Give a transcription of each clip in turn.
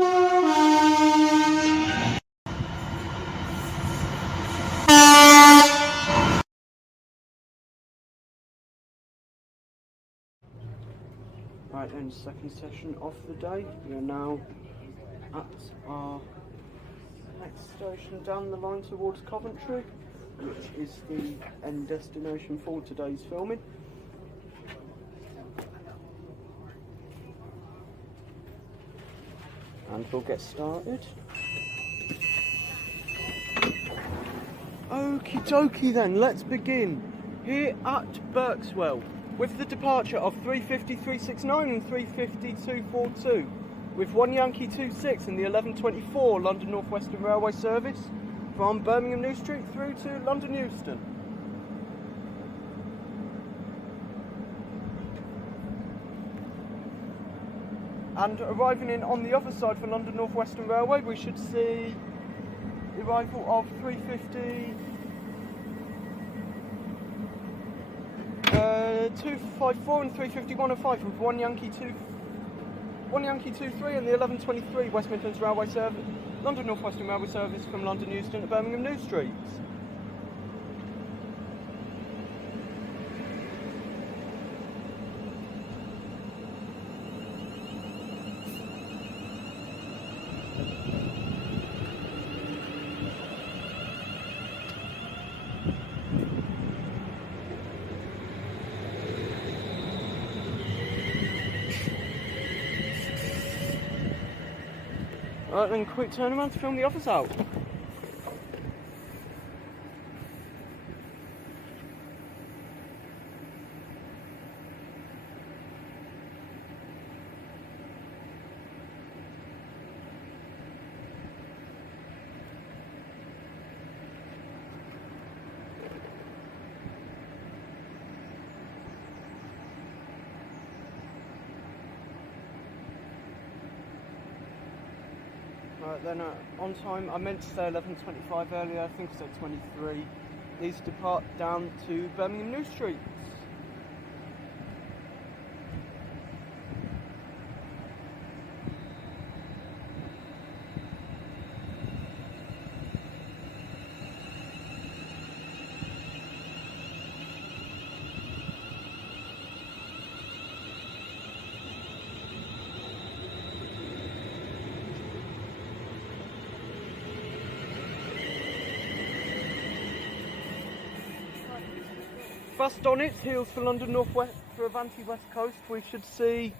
Right then, second session of the day. We are now at our next station down the line towards Coventry, which is the end destination for today's filming. And we'll get started. Okie dokie then, let's begin. Here at Berkswell, with the departure of 350-369 and 350-242, with 1 Yankee 26 and the 1124 London Northwestern Railway service from Birmingham New Street through to London Euston. And arriving in on the other side for London Northwestern Railway, we should see the arrival of 350 254 and 350 105 with 1 Yankee 23 and the 1123 West Midlands Railway service, London Northwestern Railway service from London Euston to Birmingham New Street. Right then, quick turnaround to film the others out. Right then, on time, I meant to say 11:25 earlier, I think I said 23. These depart down to Birmingham New Street. Fast on its heels for London Northwest, for Avanti West Coast, we should see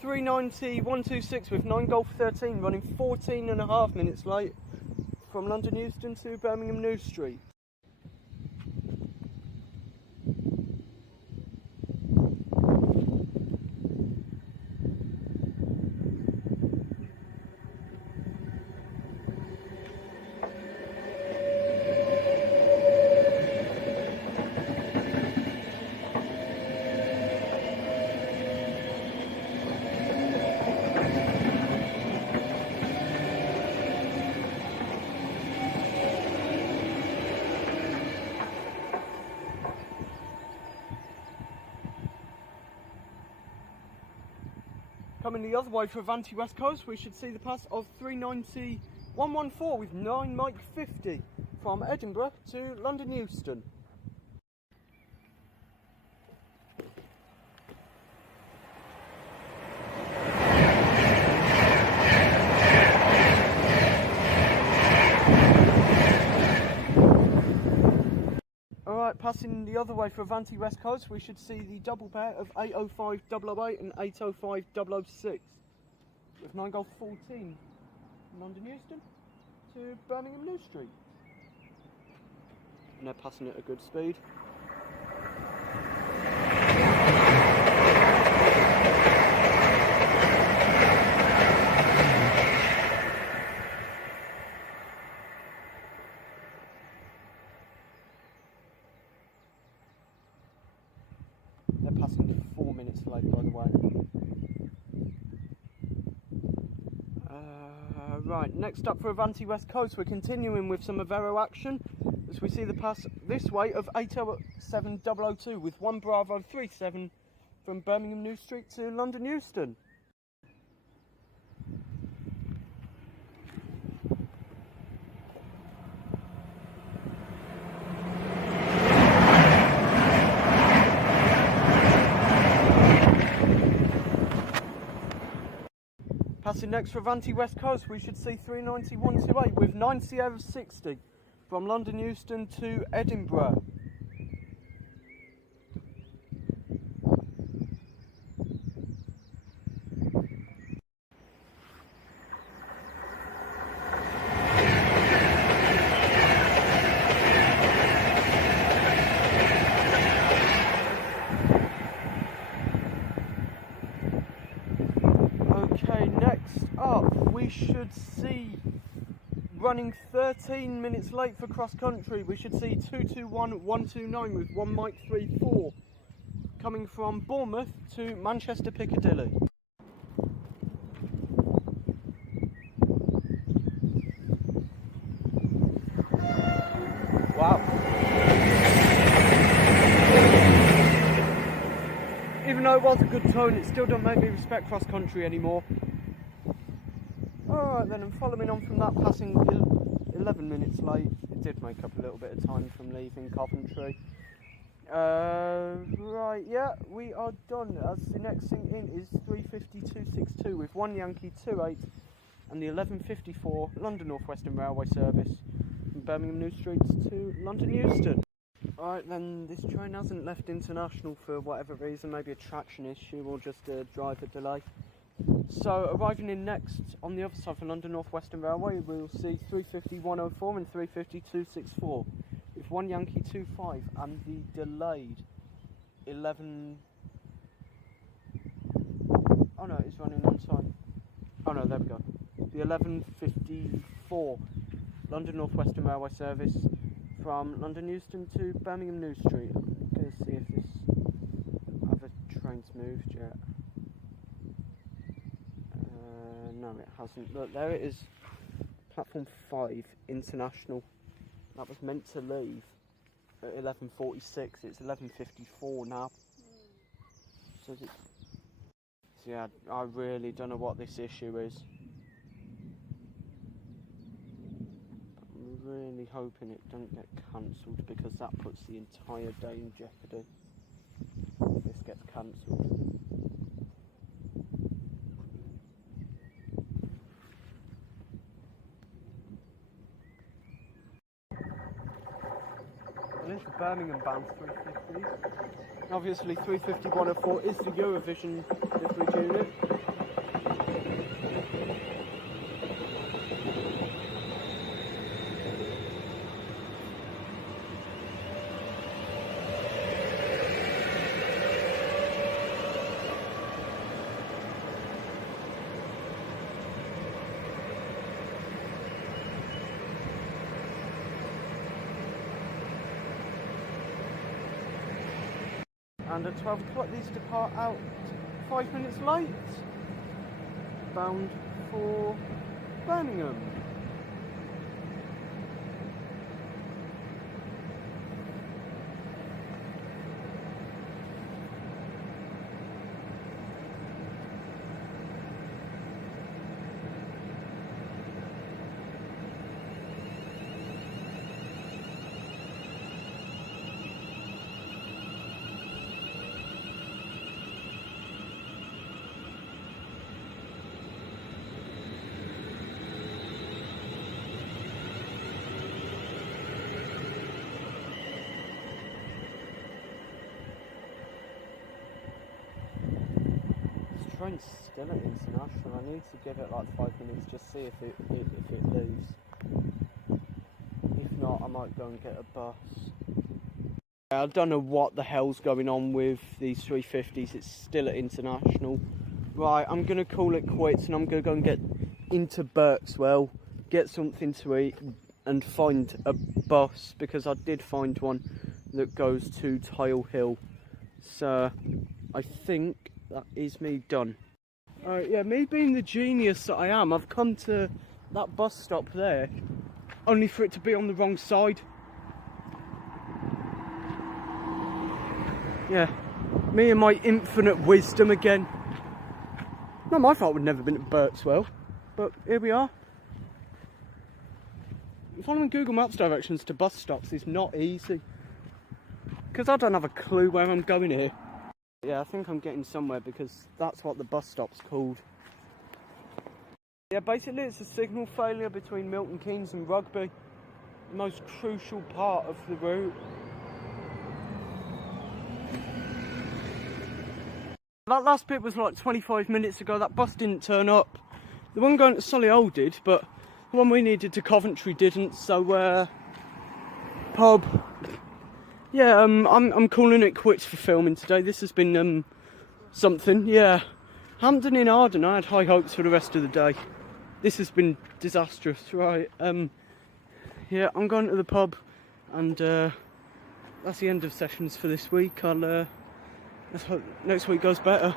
390 126 with 9 Golf 13 running 14.5 minutes late from London Euston to Birmingham New Street. Coming the other way for Avanti West Coast, we should see the pass of 390 114 with 9 Mike 50 from Edinburgh to London Euston. Alright, passing the other way for Avanti West Coast, we should see the double pair of 805 008 and 805 006 with 9 Golf 14 from London Euston to Birmingham New Street. And they're passing at a good speed. They're passing 4 minutes late, by the way. Right, next up for Avanti West Coast, we're continuing with some Avero action as we see the pass this way of 807 002 with 1 Bravo 37 from Birmingham New Street to London Euston. Passing next for Avanti West Coast, we should see 39128 with 9 Sierra 60 from London Euston to Edinburgh. Okay, next up we should see, running 13 minutes late for cross country, we should see 221129 with 1 Mike 34 coming from Bournemouth to Manchester Piccadilly. Wow. Even though it was a good tone, it still don't make me respect cross country anymore. Alright then, and following on from that, passing 11 minutes late, it did make up a little bit of time from leaving Coventry. Right, yeah, we are done, as the next thing in is 35262 with 1 Yankee 28 and the 1154 London Northwestern Railway service from Birmingham New Streets to London Euston. Alright then, this train hasn't left international for whatever reason, maybe a traction issue or just a driver delay. So arriving in next on the other side for London Northwestern Railway, we'll see 350-104 and 350-264 with 1 Yankee 25 and the delayed 11. Oh no, it's running on time. Oh no, there we go. The 1154 London Northwestern Railway service from London Euston to Birmingham New Street. I'm going to see if this other train's moved yet. No, it hasn't. Look, there it is. Platform 5, International. That was meant to leave at 11:46. It's 11:54 now. So yeah, I really don't know what this issue is. I'm really hoping it doesn't get cancelled, because that puts the entire day in jeopardy if this gets cancelled. This is Birmingham bound 350. Obviously 350-104 is the Eurovision livery unit. And at 12 o'clock these depart out 5 minutes late, bound for Birmingham. Train's still at international. I need to give it like 5 minutes, just see if it leaves. If not, I might go and get a bus. I don't know what the hell's going on with these 350s. It's still at international. Right, I'm gonna call it quits, and I'm gonna go and get into Berkswell, get something to eat, and find a bus, because I did find one that goes to Tile Hill. So I think that is me done. Alright, yeah, me being the genius that I am, I've come to that bus stop there, only for it to be on the wrong side. Yeah, me and my infinite wisdom again. Not my fault we've never been to Berkswell, but here we are. Following Google Maps directions to bus stops is not easy, because I don't have a clue where I'm going here. Yeah, I think I'm getting somewhere, because that's what the bus stop's called. Yeah, basically it's a signal failure between Milton Keynes and Rugby. The most crucial part of the route. That last bit was like 25 minutes ago. That bus didn't turn up. The one going to Solihull did, but the one we needed to Coventry didn't. So, pub. Yeah, I'm calling it quits for filming today. This has been something. Yeah, Hampton in Arden. I had high hopes for the rest of the day. This has been disastrous, right? Yeah, I'm going to the pub, and that's the end of sessions for this week. Let's hope next week goes better.